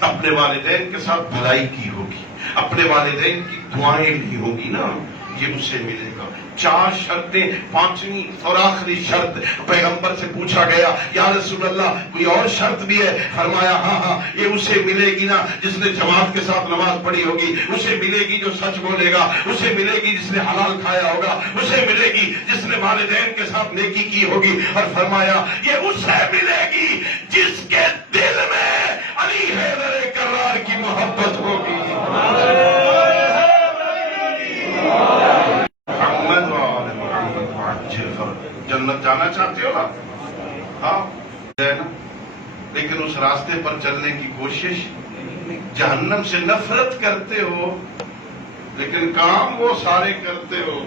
اپنے والدین کے ساتھ بھلائی کی ہوگی، اپنے والدین کی دعائیں لی ہوگی نا، یہ اسے ملے گا۔ چار شرطیں، پانچویں اور آخری شرط پیغمبر سے پوچھا گیا یا رسول اللہ کوئی اور شرط بھی ہے؟ فرمایا ہاں یہ اسے ملے گی نا جس نے جماعت کے ساتھ نماز پڑھی ہوگی، اسے ملے گی جو سچ بولے گا، اسے ملے گی جس نے حلال کھایا ہوگا، اسے ملے گی جس نے والدین کے ساتھ نیکی کی ہوگی، اور فرمایا یہ اسے ملے گی جس کے دل میں علی حیدر کرار کی محبت ہوگی۔ جنت جانا چاہتے ہو نا؟ ہاں، لیکن اس راستے پر چلنے کی کوشش، جہنم سے نفرت کرتے ہو لیکن کام وہ سارے کرتے ہو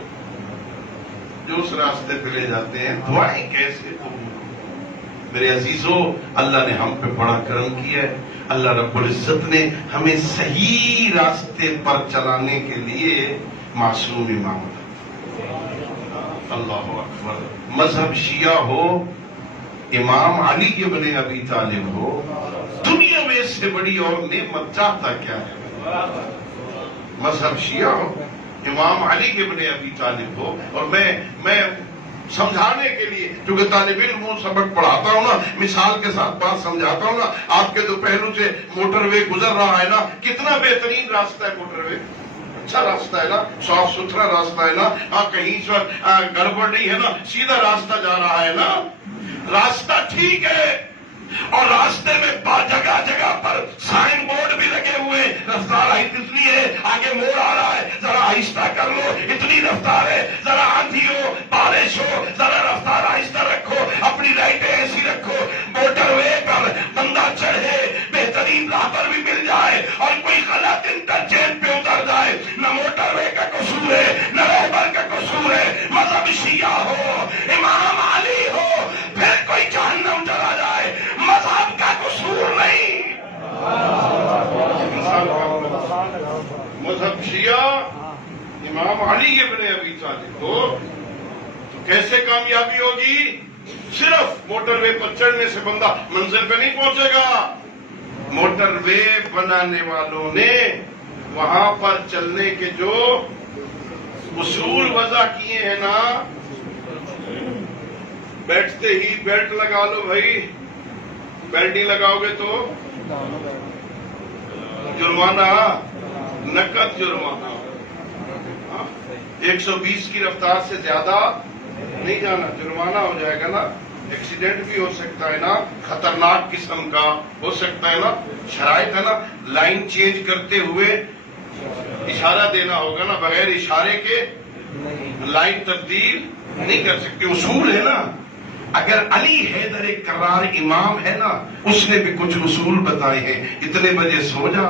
جو اس راستے پہ لے جاتے ہیں، دعائیں کیسے قبول ہو؟ میرے عزیزوں، اللہ نے ہم پہ بڑا کرم کیا ہے، اللہ رب العزت نے ہمیں صحیح راستے پر چلانے کے لیے معصوم امام، اللہ اکبر، مذہب شیعہ ہو، امام علی ابن ابی طالب ہو، دنیا میں اس سے بڑی اور نعمت چاہتا کیا ہے؟ مذہب شیعہ ہو، امام علی ابن ابی طالب ہو، اور میں سمجھانے کے لیے، کیونکہ طالب علم ہوں، سبق پڑھاتا ہوں نا، مثال کے ساتھ بات سمجھاتا ہوں نا۔ آپ کے دو پہلو سے موٹر وے گزر رہا ہے نا، کتنا بہترین راستہ ہے موٹر وے، اچھا راستہ ہے نا، صاف ستھرا راستہ ہے نا، کہیں سے گڑبڑ نہیں ہے نا، سیدھا راستہ جا رہا ہے نا، راستہ ٹھیک ہے، اور راستے میں جگہ جگہ پر سائن بورڈ بھی لگے ہوئے، رفتار اتنی ہے، آگے موڑ آ رہا ہے، ذرا آہستہ کر لو، اتنی رفتار ہے، ذرا آندھی ہو بارش ہو ذرا رفتار آہستہ رکھو، اپنی لائٹیں ایسی رکھو، موٹر وے پر بندہ چڑھے، بہترین راہ پر بھی مل جائے، اور کوئی غلط انٹرچینج پہ اتر جائے، نہ موٹر وے کا قصور ہے نہ رہبر کا قصور ہے، مذہب شیعہ ہو، امام علی ہو، پھر کوئی جہنم چلا جائے، مذہب کا قصور نہیں۔ مذہب شیعہ امام علی ابن ابی طالب ہو تو کیسے کامیابی ہوگی؟ صرف موٹر وے پر چڑھنے سے بندہ منزل پہ نہیں پہنچے گا، موٹر وے بنانے والوں نے وہاں پر چلنے کے جو اصول وضع کیے ہیں نا، بیٹھتے ہی بیلٹ لگا لو بھائی، بیلٹ نہیں لگاؤ گے تو جرمانہ، نقد جرمانہ، 120 کی رفتار سے زیادہ نہیں جانا، جرمانہ ہو جائے گا نا، ایکسیڈنٹ بھی ہو سکتا ہے نا، خطرناک قسم کا ہو سکتا ہے نا، شرائط ہے نا، لائن چینج کرتے ہوئے اشارہ دینا ہوگا نا، بغیر اشارے کے لائن تبدیل نہیں کر سکتے، اصول ہے نا۔ اگر علی حیدر کرار امام ہے نا، اس نے بھی کچھ اصول بتائے ہیں، اتنے بجے سو جا،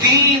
3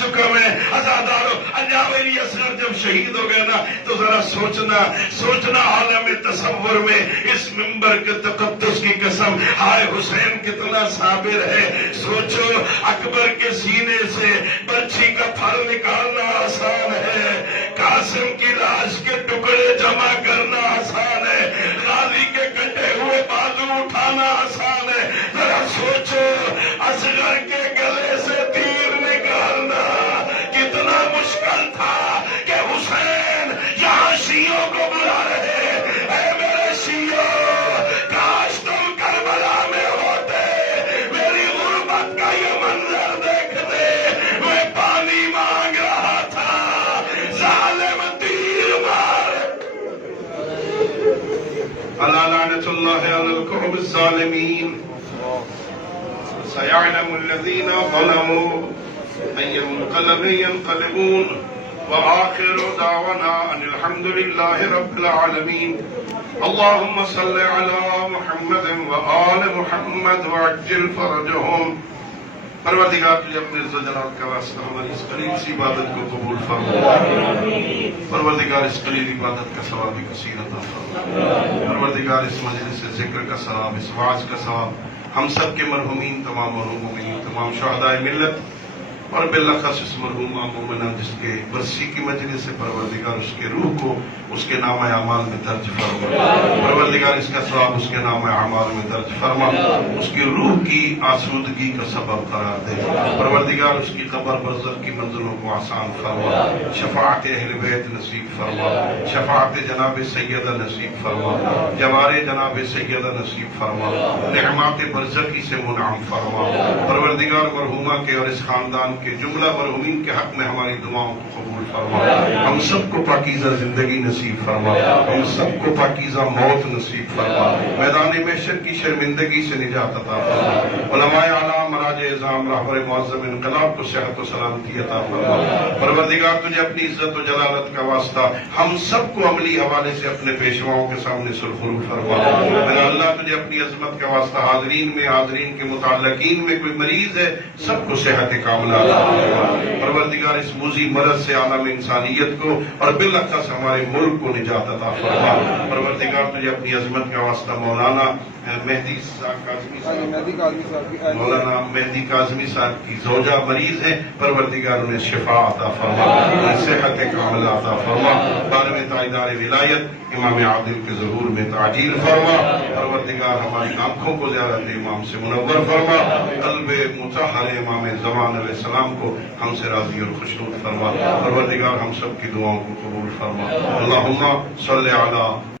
چکا میں ازادارو انجاویری اصغر جب شہید ہو گیا نا تو ذرا سوچنا عالم تصور میں اس منبر کے تقدس کی قسم ہائے حسین کتنا صابر ہے. سوچو اکبر کے سینے سے برچھی کا پھل نکالنا آسان ہے, قاسم کی لاش کے ٹکڑے جمع کرنا آسان ہے, غازی کے کٹے ہوئے بازو اٹھانا آسان ہے. ذرا سوچو اصغر کے گلے سے تیر نکالنا کتنا مشکل تھا کہ حسین یہاں شیعوں کو بلا رہے. اے میرے شیعوں, کاش تم کربلا میں ہوتے, میری غربت کا یہ منظر دیکھتے. میں پانی مانگ رہا تھا, ظالم تیر مار. الا لعنت اللہ علی القوم الظالمین. سيعلم الذين ظلموا أي منقلب ينقلبون وآخر دعوانا أن الحمد لله رب العالمين. اللهم صل على محمد وآل محمد وعجل فرجهم. پروردگار تجھے اپنے عزت جلال کا واسطہ ہماری اس قریب سی عبادت کو قبول فرما. پروردگار اس قریب عبادت کا ثواب کثیر عطا فرما. پروردگار اس مجلس سے ذکر کا ثواب, اس واعظ کا ثواب ہم سب کے مرحومین, تمام مرحومین, تمام شہدائے ملت اور بالاخص اس مرحوم مومنہ جس کے برسی کی مجلس سے پروردگار اس کے روح کو اس کے نام اعمال میں درج فرما. پروردگار اس کا ثواب اس کے نام اعمال میں درج فرما, اس کی روح کی آسودگی کا سبب قرار دے. پروردگار اس کی قبر برزخ کی منزلوں کو آسان فرما. شفاعت اہل بیت نصیب فرما, شفاعت جناب سیدہ نصیب فرما, جوار جناب سیدہ نصیب فرما, نعمات برزخی سے منعم فرما. پروردگار مرحومہ کے اور اس خاندان کے جملہ مرحومین کے حق میں ہماری دعاؤں کو قبول فرما. ہم سب کو پاکیزہ زندگی نصیب فرما, ہم سب کو پاکیزہ موت نصیب فرما, میدان محشر کی شرمندگی سے نجات عطا فرما. علماء اعلام, مراجع اعظام, رہبر معظم انقلاب کو صحت و سلامتی عطا فرما. پروردگار تجھے اپنی عزت و جلالت کا واسطہ ہم سب کو عملی حوالے سے اپنے پیشواؤں کے سامنے سرخرو فرما. میرا اللہ تجھے اپنی عظمت کا واسطہ حاضرین میں, حاضرین کے متعلقین میں کوئی مریض ہے سب کو صحت کاملہ عطا فرما. پروردگار اس موذی مرض سے عالم انسانیت کو اور بالاخص ہمارے ملک کو نجات عطا فرما. پروردگار تجھے اپنی عظمت کا واسطہ مولانا مہدی کاظمی صاحب, مولانا مہدی کاظمی صاحب کی زوجہ مریض ہیں, پروردگار انہیں شفا عطا فرما, انہیں صحت کاملہ عطا فرما. عالم تاجدار ولایت امام عادل کے ظہور میں تعجیل فرما. پروردگار ہماری آنکھوں کو زیارت امام سے منور فرما. قلب مطہر امام زمان علیہ السلام کو ہم سے راضی اور خوشنود فرما. پروردگار ہم سب کی دعاؤں کو قبول فرما. اللہم صلی علی